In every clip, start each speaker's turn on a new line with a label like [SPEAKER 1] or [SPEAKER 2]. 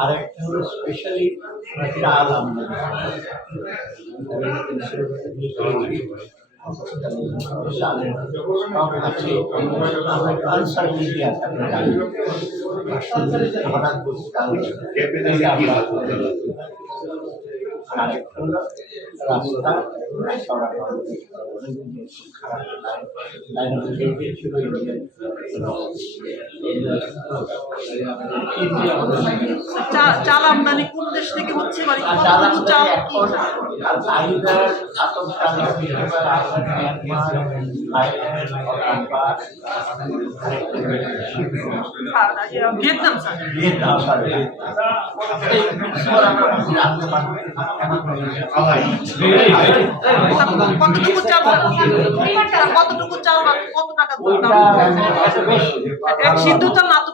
[SPEAKER 1] আর একটা হলো স্পেশালি চাল আমদানি। হঠাৎ রাস্তা
[SPEAKER 2] চাল আমদানি কোন দেশ থেকে হচ্ছে মানে
[SPEAKER 1] চাল
[SPEAKER 2] চাল ইয়ে, ভিয়েতনাম স্যার
[SPEAKER 1] ভিয়েতনাম
[SPEAKER 2] কতটুকু চাল কতটুকু চাল কত টাকা সিদ্ধ চাল না মানে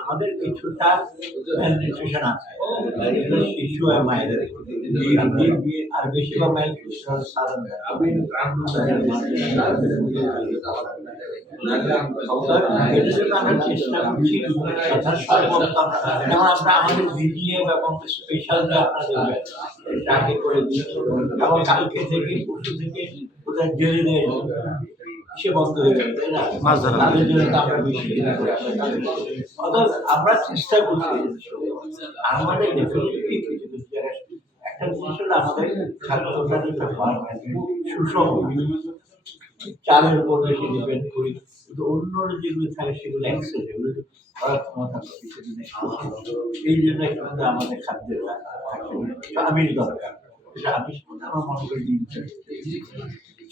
[SPEAKER 1] আমাদের কিছুটা আছে। শিশু আর বেশিরভাগ থেকে সে বন্ধ হয়ে গেল তাই না
[SPEAKER 3] মাছ ধরা।
[SPEAKER 1] তাদের জন্য তো আমরা বেশি। অর্থাৎ আমরা চেষ্টা করছি আমাদের ডেফিনেটলি কিছু কিছু জায়গায় একটা জিনিস হলো আমাদের সুষম চালের উপর বেশি ডিপেন্ড করি কিন্তু অন্য যেগুলো থাকে সেগুলো অ্যাক্সেস এগুলো করার ক্ষমতা। এই জন্য কিন্তু আমাদের খাদ্যের আমিষ দরকার সেটা আমিষ আমার মনে করি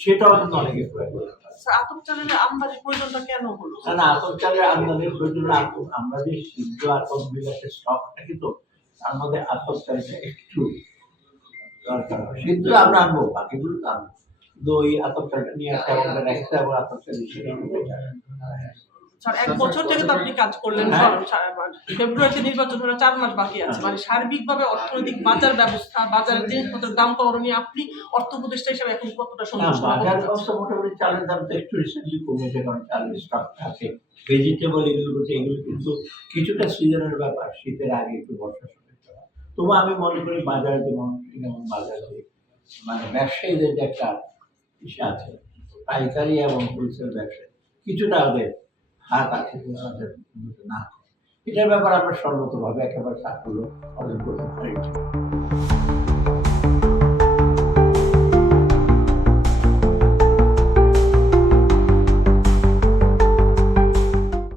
[SPEAKER 1] সেটাও কিন্তু অনেকে প্রয়োগ করে
[SPEAKER 2] আতপ চালের আমদানির প্রয়োজনটা কেন হলো?
[SPEAKER 1] না, আতপ চালের আমদানির প্রয়োজন আমরা যে সিদ্ধ আতপ বিলাসের স্টক থাকি তো, তার মধ্যে আতপ একটু দরকার সিদ্ধ আমরা আনব, বাকিগুলো তো আনব। কিন্তু ওই আতপ নিয়ে আসতে হবে রাখতে হবে, আতপ চাল
[SPEAKER 2] স্যার এক বছর থেকে তো আপনি কাজ করলেন
[SPEAKER 1] হ্যাঁ।
[SPEAKER 2] ফেব্রুয়ারিতে নির্বাচন হলো চার মাস বাকি আছে। মানে সার্বিকভাবে অর্থনৈতিক বাজার ব্যবস্থা বাজারের জিনিসপত্রের দাম কমানো নিয়ে আপনি অর্থ উপদেষ্টা হিসেবে এখন কতটা
[SPEAKER 1] না
[SPEAKER 2] সন্তুষ্ট?
[SPEAKER 1] বাজার ব্যবস্থা মোটামুটি চালের দাম তো একটু রিসেন্টলি কমেছে কারণ চালের স্টক আছে ভেজিটেবল এগুলো করছে এগুলো কিন্তু কিছুটা সিজনের ব্যাপার শীতের আগে একটু বর্ষার সময় তবু আমি মনে করি বাজার যেমন যেমন বাজারে মানে ব্যবসায়ীদের যে একটা ইসে আছে পাইকারি এবং হোলসেল ব্যবসায়ী কিছুটা ওদের আমাদের উন্নত না। এটার ব্যাপারে আমরা সর্বতভাবে একেবারে সাফল্য অর্জন করতে পারি